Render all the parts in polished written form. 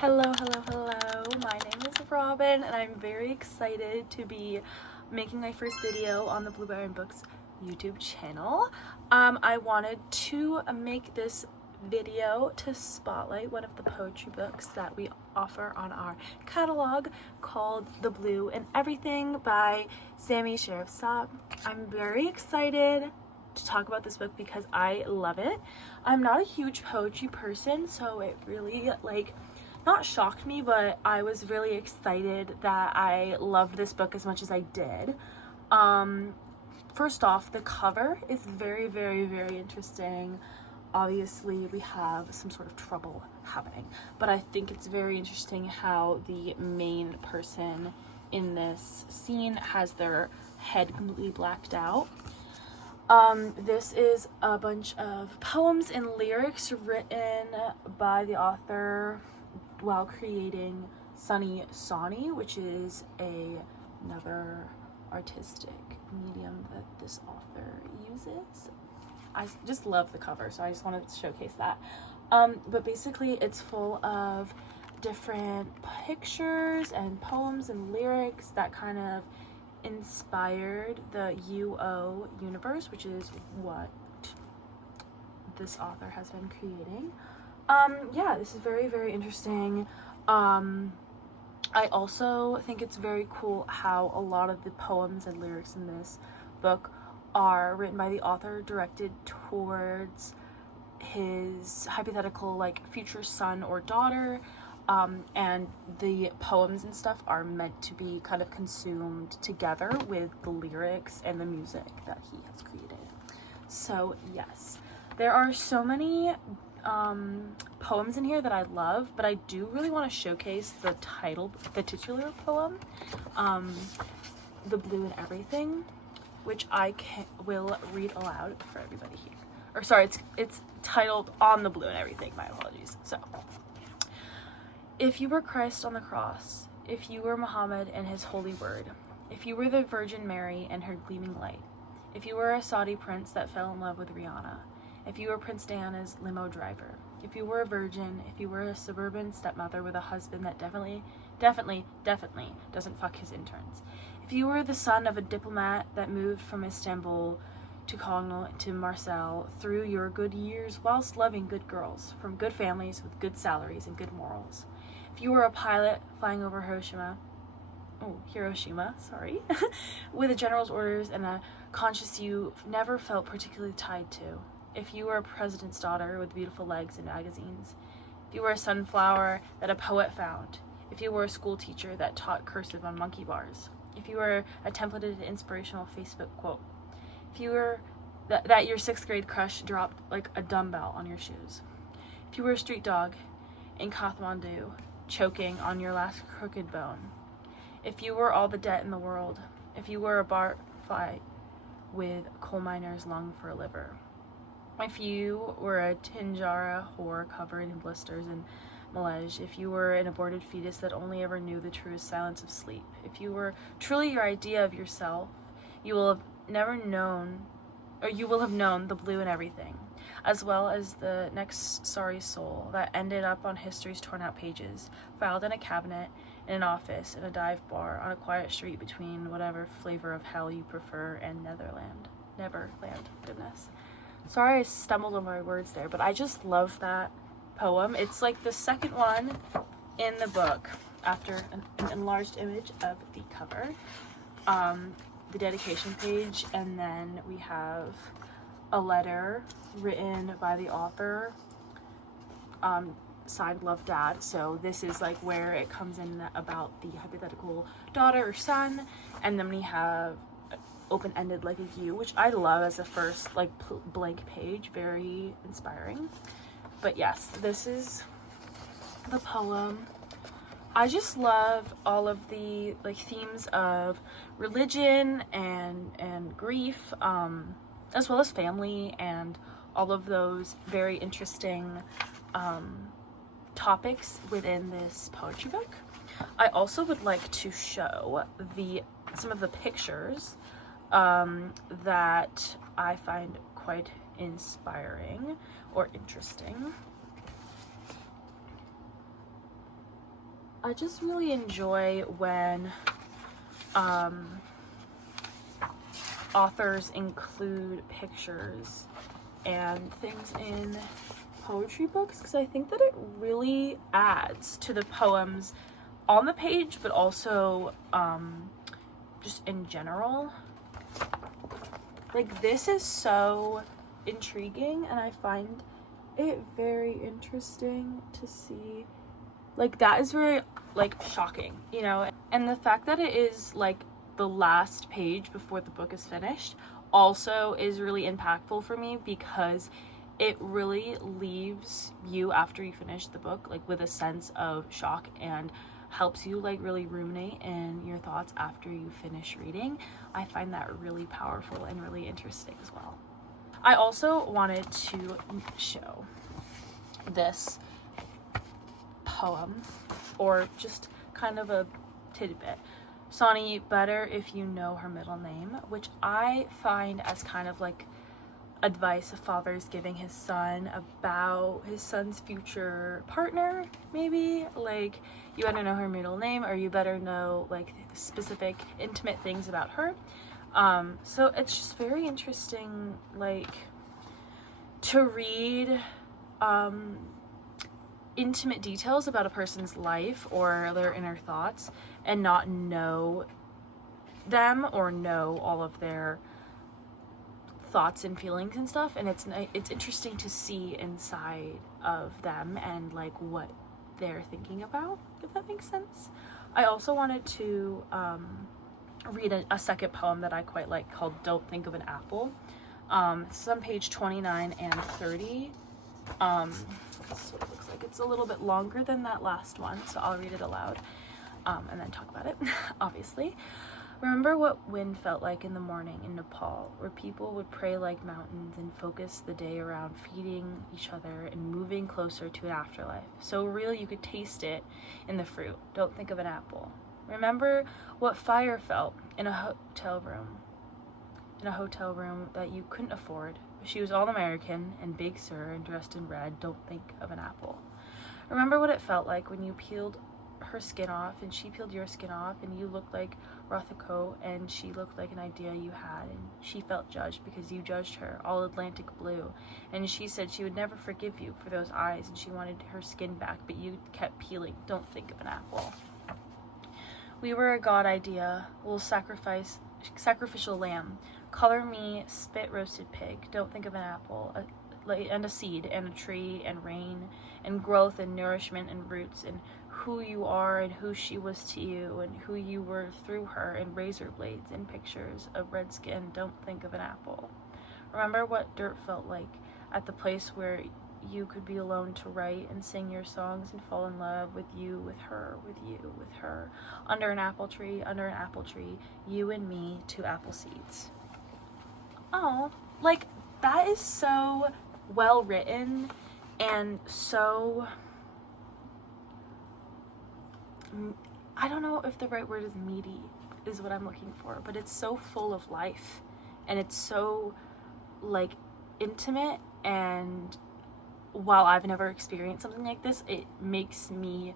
Hello. My name is Robin, and I'm very excited to be making my first video on the Blueberry Books YouTube channel. I wanted to make this video to spotlight one of the poetry books that we offer on our catalog called The Blue and Everything by Samy Sharif Sabh. I'm very excited to talk about this book because I love it. I'm not a huge poetry person, so it really not shocked me, but I was really excited that I loved this book as much as I did. First off, the cover is very interesting. Obviously, we have some sort of trouble happening, but I think it's very interesting how the main person in this scene has their head completely blacked out. This is a bunch of poems and lyrics written by the author while creating Samy Sharif, which is another artistic medium that this author uses. I just love the cover, so I just wanted to showcase that. But basically it's full of different pictures and poems and lyrics that kind of inspired the UO universe, which is what this author has been creating. Yeah, this is very interesting. I also think it's very cool how a lot of the poems and lyrics in this book are written by the author directed towards his hypothetical future son or daughter, and the poems and stuff are meant to be kind of consumed together with the lyrics and the music that he has created. So yes, there are so many poems in here that I love, but I do really want to showcase the titular poem, The Blue and Everything, which I will read aloud for everybody here. Or sorry, it's titled On the Blue and Everything, my apologies. So, if you were Christ on the cross, if you were Muhammad and his holy word, if you were the Virgin Mary and her gleaming light, if you were a Saudi prince that fell in love with Rihanna, if you were Prince Diana's limo driver, if you were a virgin, if you were a suburban stepmother with a husband that definitely doesn't fuck his interns, if you were the son of a diplomat that moved from Istanbul to Cognac to Marseille through your good years whilst loving good girls from good families with good salaries and good morals, if you were a pilot flying over Hiroshima, with a general's orders and a conscience you never felt particularly tied to, if you were a president's daughter with beautiful legs in magazines, if you were a sunflower that a poet found, if you were a school teacher that taught cursive on monkey bars, if you were a templated inspirational Facebook quote, if you were that your 6th grade crush dropped like a dumbbell on your shoes, if you were a street dog in Kathmandu choking on your last crooked bone, if you were all the debt in the world, if you were a bar fight with coal miners longing for a liver, if you were a Tinjara whore covered in blisters and malaise, if you were an aborted fetus that only ever knew the truest silence of sleep, if you were truly your idea of yourself, you will have known the blue and everything, as well as the next sorry soul that ended up on history's torn out pages, filed in a cabinet, in an office, in a dive bar, on a quiet street between whatever flavor of hell you prefer and Neverland. Goodness. Sorry I stumbled on my words there, but I just love that poem. It's like the second one in the book after an enlarged image of the cover, the dedication page, and then we have a letter written by the author, signed Love Dad. So this is where it comes in about the hypothetical daughter or son, and then we have open-ended like a U, which I love as a first blank page, very inspiring. But yes, this is the poem. I just love all of the themes of religion and grief, as well as family, and all of those very interesting topics within this poetry book. I also would like to show some of the pictures that I find quite inspiring or interesting. I just really enjoy when authors include pictures and things in poetry books, because I think that it really adds to the poems on the page, but also just in general. Like, this is so intriguing, and I find it very interesting to see. Like, that is very, like, shocking, you know? And the fact that it is, like, the last page before the book is finished also is really impactful for me, because it really leaves you, after you finish the book, like, with a sense of shock, and helps you, like, really ruminate in your thoughts after you finish reading. I find that really powerful and really interesting as well. I also wanted to show this poem, or just kind of a tidbit. Sonny, better if you know her middle name, which I find as kind of like advice a father is giving his son about his son's future partner, maybe. Like, you better know her middle name, or you better know, like, specific intimate things about her. So it's just very interesting, like, to read intimate details about a person's life or their inner thoughts and not know them or know all of their thoughts and feelings and stuff. And it's interesting to see inside of them and, like, what they're thinking about, if that makes sense. I also wanted to read a second poem that I quite like, called Don't Think of an Apple. It's on page 29 and 30. This what it looks like. It's a little bit longer than that last one, so I'll read it aloud and then talk about it, obviously. Remember what wind felt like in the morning in Nepal, where people would pray like mountains and focus the day around feeding each other and moving closer to an afterlife. So real you could taste it in the fruit. Don't think of an apple. Remember what fire felt in a hotel room that you couldn't afford. She was all American and Big Sur and dressed in red. Don't think of an apple. Remember what it felt like when you peeled her skin off and she peeled your skin off, and you looked like Rothko and she looked like an idea you had, and she felt judged because you judged her, all Atlantic blue, and she said she would never forgive you for those eyes, and she wanted her skin back, but you kept peeling. Don't think of an apple. We were a god idea, a little sacrificial lamb. Color me spit roasted pig. Don't think of an apple, and a seed and a tree and rain and growth and nourishment and roots and who you are and who she was to you and who you were through her, and razor blades and pictures of red skin. Don't think of an apple. Remember what dirt felt like at the place where you could be alone to write and sing your songs and fall in love with you, with her, with you, with her. Under an apple tree, you and me, 2 apple seeds. Oh, like, that is so well written and so, I don't know if the right word is meaty is what I'm looking for, but it's so full of life, and it's so, like, intimate, and while I've never experienced something like this, it makes me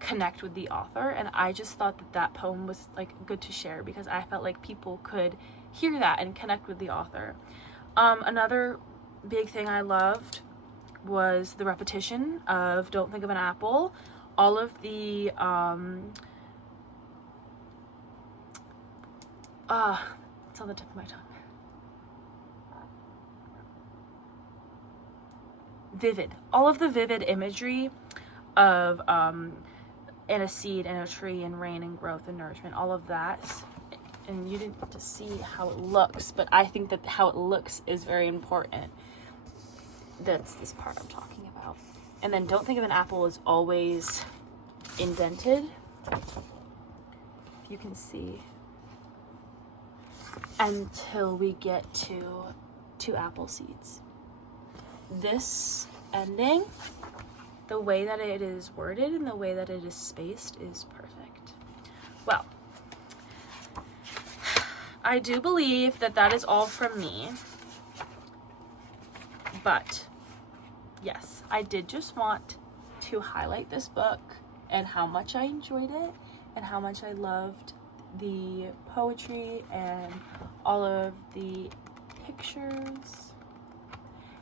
connect with the author, and I just thought that poem was, like, good to share because I felt like people could hear that and connect with the author. Another big thing I loved was the repetition of Don't Think of an Apple. All of the it's on the tip of my tongue. All of the vivid imagery of and a seed and a tree and rain and growth and nourishment, all of that. And you didn't get to see how it looks, but I think that how it looks is very important. That's this part I'm talking about. And then Don't Think of an Apple is always indented, if you can see, until we get to 2 apple seeds. This ending, the way that it is worded and the way that it is spaced is perfect. Well, I do believe that is all from me, but yes, I did just want to highlight this book and how much I enjoyed it and how much I loved the poetry and all of the pictures.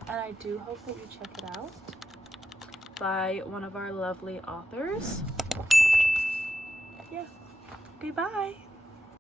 And I do hope that you check it out, by one of our lovely authors. Yeah. Goodbye.